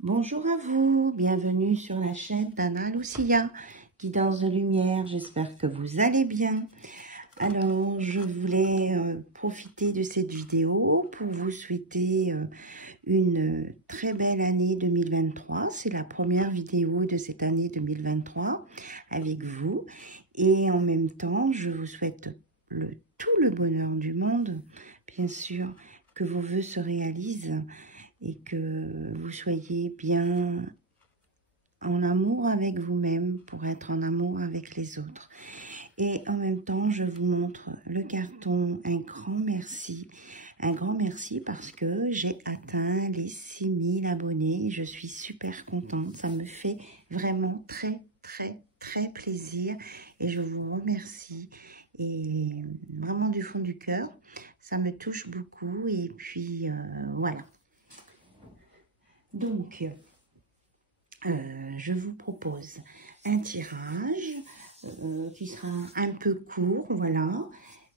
Bonjour à vous, bienvenue sur la chaîne d'Anna Lucia, Guidance de Lumière, j'espère que vous allez bien. Alors, je voulais profiter de cette vidéo pour vous souhaiter une très belle année 2023. C'est la première vidéo de cette année 2023 avec vous. Et en même temps, je vous souhaite tout le bonheur du monde, bien sûr, que vos vœux se réalisent et que vous soyez bien en amour avec vous-même pour être en amour avec les autres. Et en même temps, je vous montre le carton. Un grand merci parce que j'ai atteint les 6000 abonnés. Je suis super contente. Ça me fait vraiment très plaisir et je vous remercie. Et vraiment du fond du cœur, ça me touche beaucoup. Et puis voilà. Donc, je vous propose un tirage qui sera un peu court, voilà,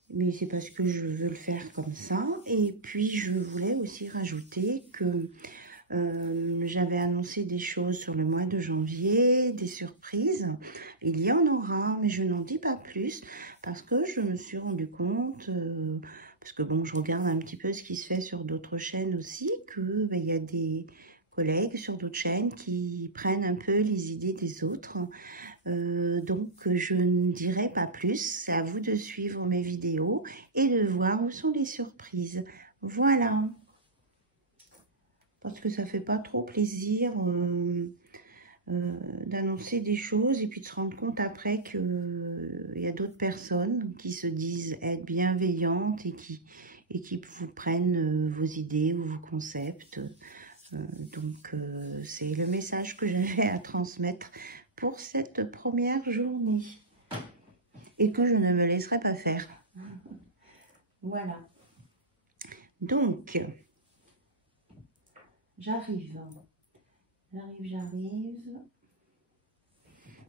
mais c'est parce que je veux le faire comme ça. Et puis, je voulais aussi rajouter que j'avais annoncé des choses sur le mois de janvier, des surprises. Il y en aura, mais je n'en dis pas plus parce que je me suis rendu compte, parce que bon, je regarde un petit peu ce qui se fait sur d'autres chaînes aussi, que il y a des collègues sur d'autres chaînes qui prennent un peu les idées des autres. Donc, je ne dirai pas plus. C'est à vous de suivre mes vidéos et de voir où sont les surprises. Voilà. Parce que ça fait pas trop plaisir d'annoncer des choses et puis de se rendre compte après qu'il y a d'autres personnes qui se disent être bienveillantes et qui vous prennent vos idées ou vos concepts. Donc, c'est le message que j'avais à transmettre pour cette première journée et que je ne me laisserai pas faire. Voilà. Donc, j'arrive.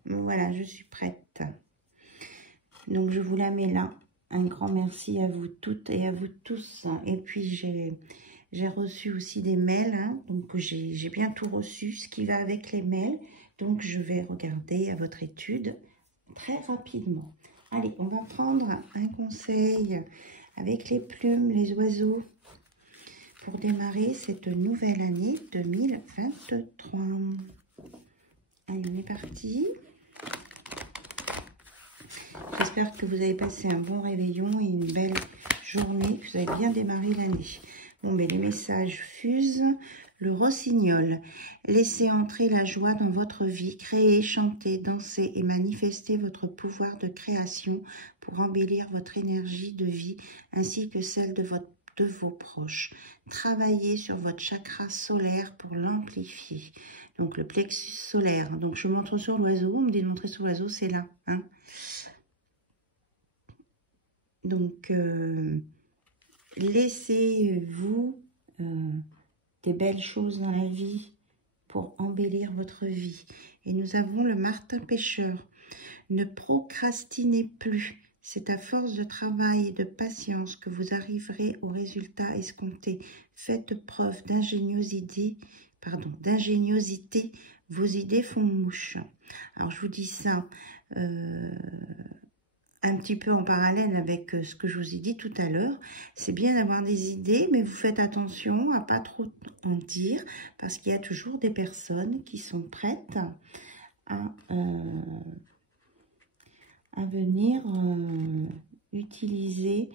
Voilà, je suis prête. Donc, je vous la mets là. Un grand merci à vous toutes et à vous tous. Et puis, j'ai reçu aussi des mails. Hein, donc, j'ai bien tout reçu, ce qui va avec les mails. Donc, je vais regarder à votre étude très rapidement. Allez, on va prendre un conseil avec les plumes, les oiseaux, pour démarrer cette nouvelle année 2023. Allez, on est parti. J'espère que vous avez passé un bon réveillon et une belle journée, que vous avez bien démarré l'année. Bon, mais les messages fusent. Le rossignol. Laissez entrer la joie dans votre vie. Créez, chantez, dansez et manifestez votre pouvoir de création pour embellir votre énergie de vie ainsi que celle de vos proches. Travaillez sur votre chakra solaire pour l'amplifier. Donc, le plexus solaire. Donc, je montre sur l'oiseau. On me dit de montrer sur l'oiseau, c'est là. Hein. Donc, laissez-vous des belles choses dans la vie pour embellir votre vie. Et nous avons le martin pêcheur. Ne procrastinez plus. C'est à force de travail et de patience que vous arriverez au résultat escompté. Faites preuve d'ingéniosité. Vos idées font mouche. Alors, je vous dis ça un petit peu en parallèle avec ce que je vous ai dit tout à l'heure. C'est bien d'avoir des idées, mais vous faites attention à pas trop en dire, parce qu'il y a toujours des personnes qui sont prêtes à venir utiliser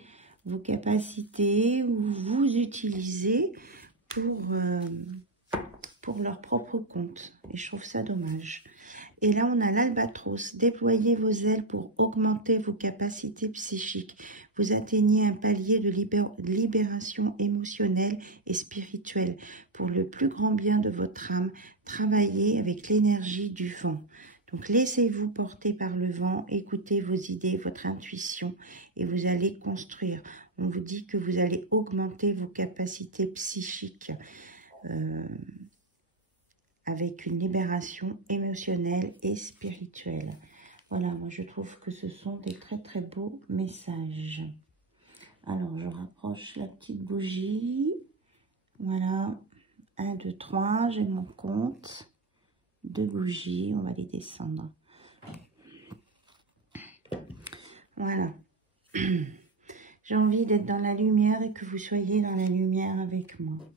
vos capacités ou vous utiliser pour leur propre compte. Et je trouve ça dommage. Et là, on a l'albatros. Déployez vos ailes pour augmenter vos capacités psychiques. Vous atteignez un palier de libération émotionnelle et spirituelle. Pour le plus grand bien de votre âme, travaillez avec l'énergie du vent. Donc, laissez-vous porter par le vent, écoutez vos idées, votre intuition, et vous allez construire. On vous dit que vous allez augmenter vos capacités psychiques avec une libération émotionnelle et spirituelle. Voilà, moi je trouve que ce sont des très beaux messages. Alors, je rapproche la petite bougie. Voilà. 1, 2, 3, j'ai mon compte. 2 bougies, on va les descendre. Voilà. J'ai envie d'être dans la lumière et que vous soyez dans la lumière avec moi.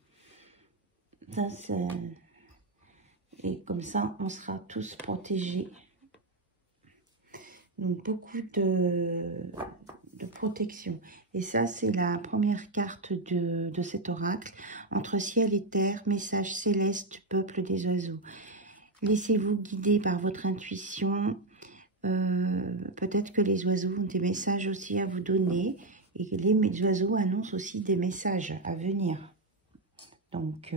Ça, c'est... Et comme ça, on sera tous protégés. Donc, beaucoup de protection. Et ça, c'est la première carte de cet oracle. Entre ciel et terre, message céleste du peuple des oiseaux. Laissez-vous guider par votre intuition. Peut-être que les oiseaux ont des messages aussi à vous donner. Et que les oiseaux annoncent aussi des messages à venir. Donc...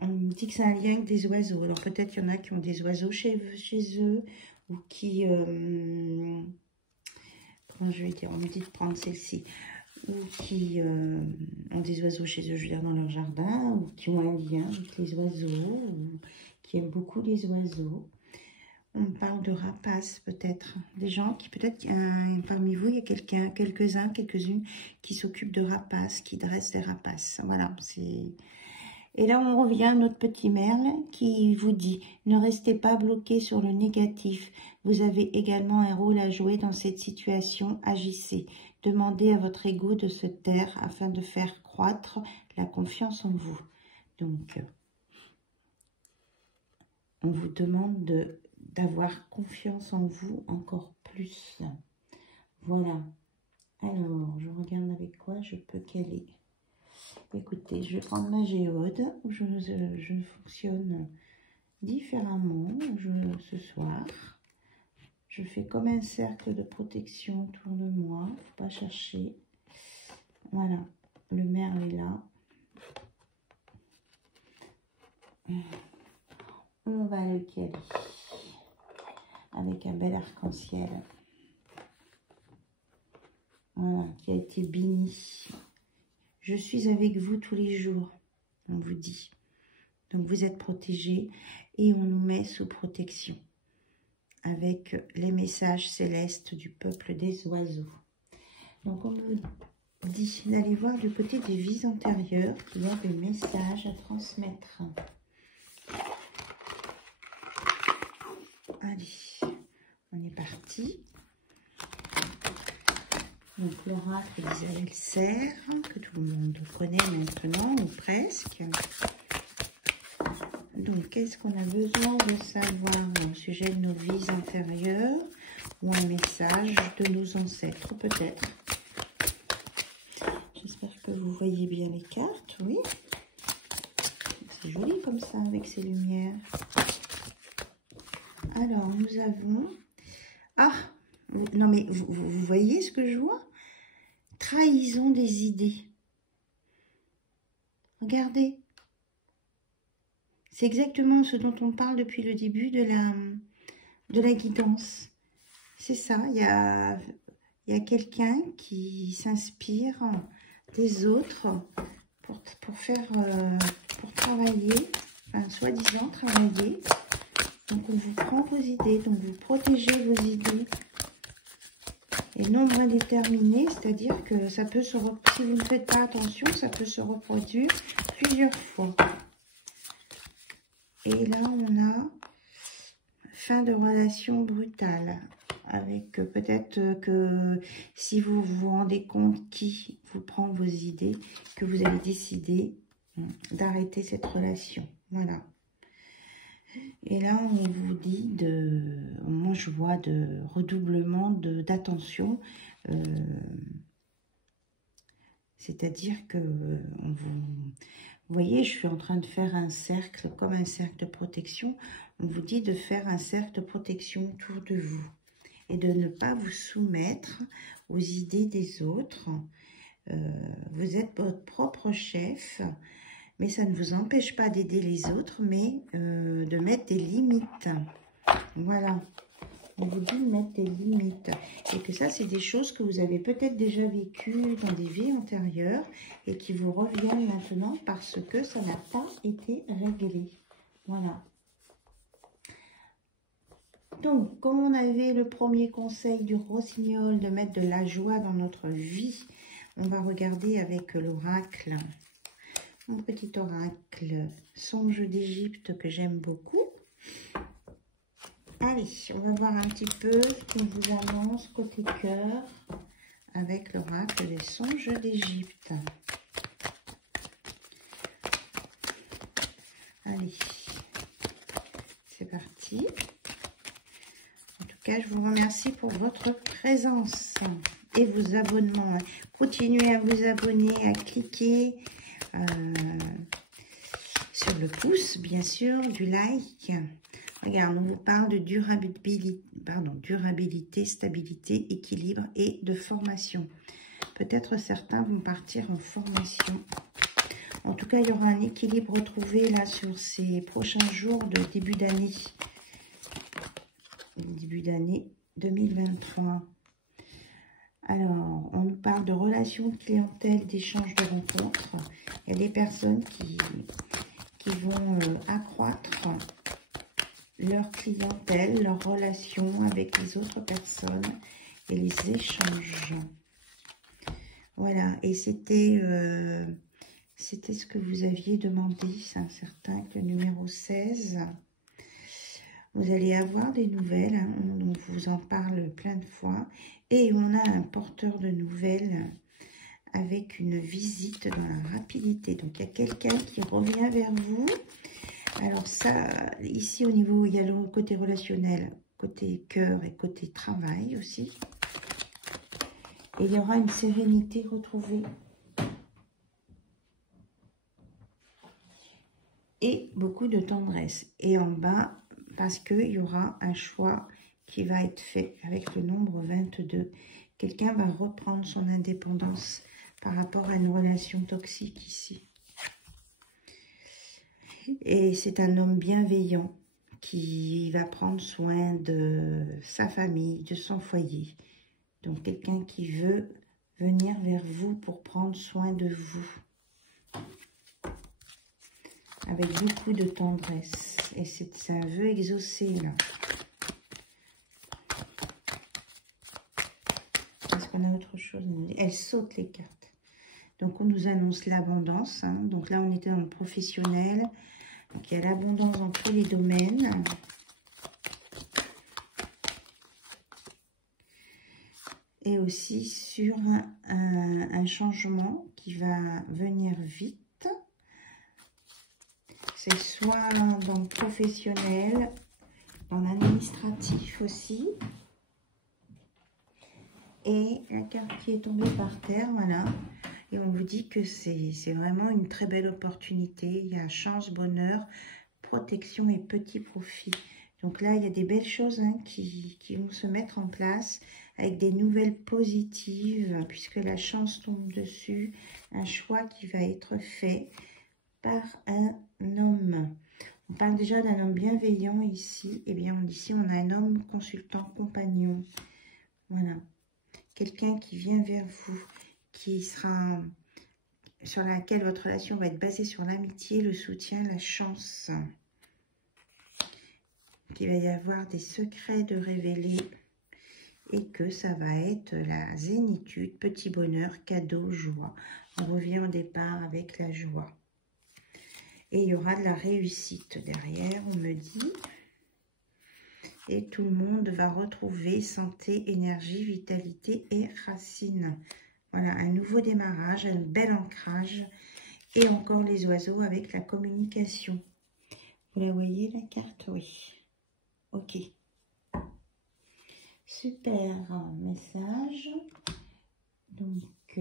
on me dit que c'est un lien avec des oiseaux. Alors peut-être qu'il y en a qui ont des oiseaux chez eux ou qui... comment je vais dire? On me dit de prendre celle-ci. Ou qui ont des oiseaux chez eux, je veux dire, dans leur jardin. Ou qui ont un lien avec les oiseaux. Ou qui aiment beaucoup les oiseaux. On parle de rapaces peut-être. Des gens qui peut-être... parmi vous, il y a quelques-uns, quelques-unes qui s'occupent de rapaces, qui dressent des rapaces. Voilà, c'est... Et là, on revient à notre petit merle qui vous dit « Ne restez pas bloqué sur le négatif. Vous avez également un rôle à jouer dans cette situation. Agissez. Demandez à votre ego de se taire afin de faire croître la confiance en vous. » Donc, on vous demande d'avoir confiance en vous encore plus. Voilà. Alors, je regarde avec quoi je peux caler. Écoutez, je vais prendre ma géode. Je fonctionne différemment ce soir. Je fais comme un cercle de protection autour de moi. Il ne faut pas chercher. Voilà, le merle est là. On va le caler avec un bel arc-en-ciel. Voilà, qui a été béni. Je suis avec vous tous les jours, on vous dit. Donc vous êtes protégés et on nous met sous protection avec les messages célestes du peuple des oiseaux. Donc on nous dit d'aller voir du côté des vies antérieures qu'il y a des messages à transmettre. Allez, on est parti. Donc l'oracle d'Isabelle Serre, que tout le monde connaît maintenant, ou presque. Donc, qu'est-ce qu'on a besoin de savoir au sujet de nos vies antérieures ou un message de nos ancêtres, peut-être. J'espère que vous voyez bien les cartes, oui. C'est joli comme ça, avec ces lumières. Alors, nous avons... Ah, non mais vous voyez ce que je vois? Trahison des idées. Regardez. C'est exactement ce dont on parle depuis le début de la guidance. C'est ça, il y a quelqu'un qui s'inspire des autres pour travailler, enfin soi-disant travailler. Donc on vous prend vos idées, donc vous protégez vos idées. Et nombre indéterminé, c'est-à-dire que ça peut se reproduire, si vous ne faites pas attention, ça peut se reproduire plusieurs fois. Et là, on a fin de relation brutale. Avec peut-être que si vous vous rendez compte qui vous prend vos idées, que vous allez décider d'arrêter cette relation. Voilà. Et là, on vous dit moi je vois de redoublement d'attention. C'est-à-dire que vous voyez, je suis en train de faire un cercle, comme un cercle de protection. On vous dit de faire un cercle de protection autour de vous et de ne pas vous soumettre aux idées des autres. Vous êtes votre propre chef, mais ça ne vous empêche pas d'aider les autres, mais de mettre des limites. Voilà. On vous dit de mettre des limites. Et que ça, c'est des choses que vous avez peut-être déjà vécues dans des vies antérieures et qui vous reviennent maintenant parce que ça n'a pas été réglé. Voilà. Donc, comme on avait le premier conseil du rossignol de mettre de la joie dans notre vie, on va regarder avec l'oracle, mon petit oracle, songe d'Égypte que j'aime beaucoup. Allez, on va voir un petit peu ce qu'on vous annonce côté cœur avec l'oracle des songes d'Égypte. Allez, c'est parti. En tout cas, je vous remercie pour votre présence et vos abonnements. Continuez à vous abonner, à cliquer sur le pouce, bien sûr, du like. Regarde, on vous parle de durabilité, stabilité, équilibre et de formation. Peut-être certains vont partir en formation. En tout cas, il y aura un équilibre retrouvé là sur ces prochains jours de début d'année. Début d'année 2023. Alors, on nous parle de relations de clientèle, d'échanges de rencontres. Il y a des personnes qui vont accroître leur clientèle, leurs relations avec les autres personnes et les échanges. Voilà, et c'était ce que vous aviez demandé, c'est un certain que le numéro 16. Vous allez avoir des nouvelles, hein, on vous en parle plein de fois. Et on a un porteur de nouvelles avec une visite dans la rapidité. Donc, il y a quelqu'un qui revient vers vous. Alors ça, ici au niveau, il y a le côté relationnel, côté cœur et côté travail aussi. Et il y aura une sérénité retrouvée. Et beaucoup de tendresse. Et en bas, parce qu'il y aura un choix qui va être fait avec le nombre 22. Quelqu'un va reprendre son indépendance par rapport à une relation toxique ici. Et c'est un homme bienveillant qui va prendre soin de sa famille, de son foyer. Donc quelqu'un qui veut venir vers vous pour prendre soin de vous. Avec beaucoup de tendresse. Et c'est un vœu exaucé là. Est-ce qu'on a autre chose? Elle saute les cartes. Donc on nous annonce l'abondance. Hein. Donc là on était dans le professionnel. Donc il y a l'abondance dans tous les domaines. Et aussi sur un changement qui va venir vite. C'est soit dans le professionnel, dans l'administratif aussi. Et la carte qui est tombée par terre, voilà. Et on vous dit que c'est vraiment une très belle opportunité. Il y a chance, bonheur, protection et petit profit. Donc là, il y a des belles choses hein, qui vont se mettre en place avec des nouvelles positives, puisque la chance tombe dessus. Un choix qui va être fait par un homme. On parle déjà d'un homme bienveillant ici. Et bien ici, on a un homme consultant, compagnon. Voilà. Quelqu'un qui vient vers vous, qui sera sur laquelle votre relation va être basée sur l'amitié, le soutien, la chance. Qu'il va y avoir des secrets de révéler et que ça va être la zénitude, petit bonheur, cadeau, joie. On revient au départ avec la joie. Et il y aura de la réussite derrière, on me dit. Et tout le monde va retrouver santé, énergie, vitalité et racines. Voilà, un nouveau démarrage, un bel ancrage. Et encore les oiseaux avec la communication. Vous la voyez, la carte? Oui. Ok. Super message. Donc,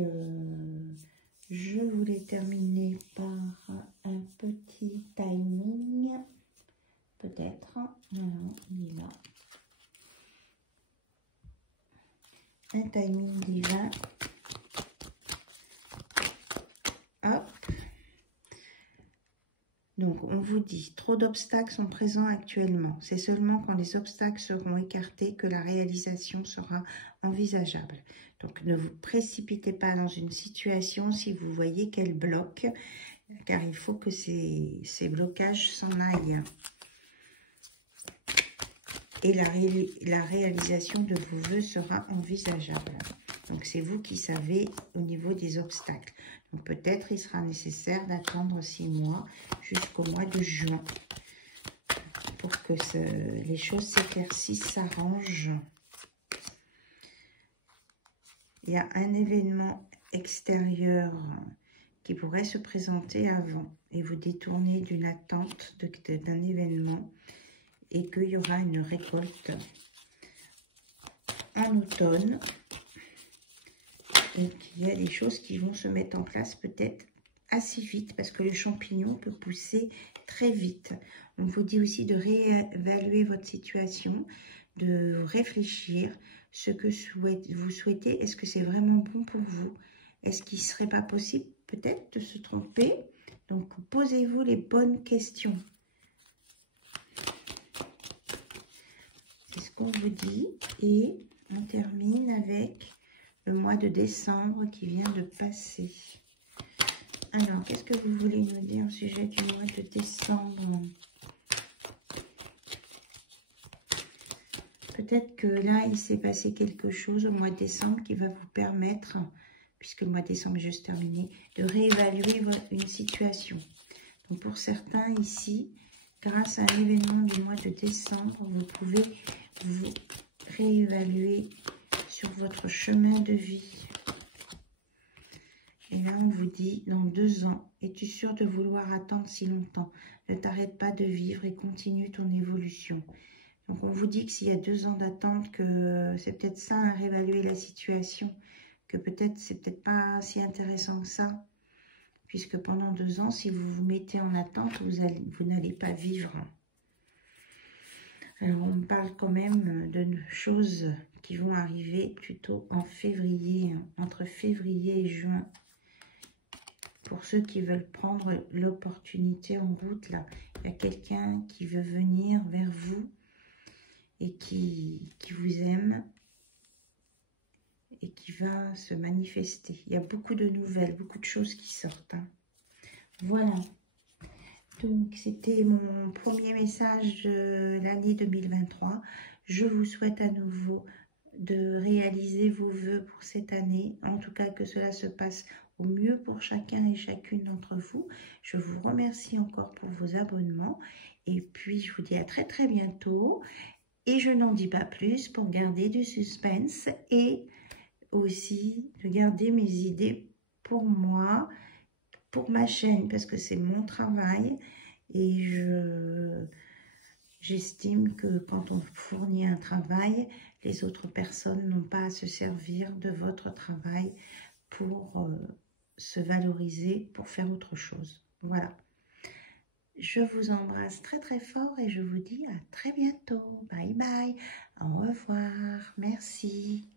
je voulais terminer par un petit timing. Peut-être. Voilà, il est là. Un timing divin. Hop. Donc, on vous dit, trop d'obstacles sont présents actuellement. C'est seulement quand les obstacles seront écartés que la réalisation sera envisageable. Donc, ne vous précipitez pas dans une situation si vous voyez qu'elle bloque, car il faut que ces blocages s'en aillent. et la réalisation de vos vœux sera envisageable. Donc, c'est vous qui savez au niveau des obstacles. Donc, peut-être il sera nécessaire d'attendre 6 mois jusqu'au mois de juin pour que les choses s'éclaircissent, s'arrangent. Il y a un événement extérieur qui pourrait se présenter avant et vous détourner d'une attente d'un événement et qu'il y aura une récolte en automne et qu'il y a des choses qui vont se mettre en place peut-être assez vite parce que le champignon peut pousser très vite. On vous dit aussi de réévaluer votre situation, de réfléchir ce que vous souhaitez. Est-ce que c'est vraiment bon pour vous? Est-ce qu'il ne serait pas possible peut-être de se tromper? Donc, posez-vous les bonnes questions. C'est ce qu'on vous dit. Et on termine avec le mois de décembre qui vient de passer. Alors, qu'est-ce que vous voulez nous dire au sujet du mois de décembre? Peut-être que là, il s'est passé quelque chose au mois de décembre qui va vous permettre, puisque le mois de décembre est juste terminé, de réévaluer une situation. Donc, pour certains ici, grâce à un événement du mois de décembre, vous pouvez vous réévaluer sur votre chemin de vie. Et là, on vous dit, dans 2 ans, es-tu sûr de vouloir attendre si longtemps? Ne t'arrête pas de vivre et continue ton évolution. Donc, on vous dit que s'il y a 2 ans d'attente, que c'est peut-être ça, à réévaluer la situation, que peut-être c'est peut-être pas si intéressant que ça, puisque pendant 2 ans, si vous vous mettez en attente, vous n'allez pas vivre. Alors, on parle quand même de choses qui vont arriver plutôt en février, entre février et juin. Pour ceux qui veulent prendre l'opportunité en route, là, il y a quelqu'un qui veut venir vers vous et qui vous aime et qui va se manifester. Il y a beaucoup de nouvelles, beaucoup de choses qui sortent. Hein. Voilà. Donc, c'était mon premier message de l'année 2023. Je vous souhaite à nouveau de réaliser vos vœux pour cette année. En tout cas, que cela se passe au mieux pour chacun et chacune d'entre vous. Je vous remercie encore pour vos abonnements. Et puis, je vous dis à très très bientôt. Et je n'en dis pas plus pour garder du suspense et aussi de garder mes idées pour moi, pour ma chaîne, parce que c'est mon travail. Et j'estime que quand on fournit un travail, les autres personnes n'ont pas à se servir de votre travail pour se valoriser, pour faire autre chose. Voilà. Je vous embrasse très très fort et je vous dis à très bientôt. Bye bye. Au revoir. Merci.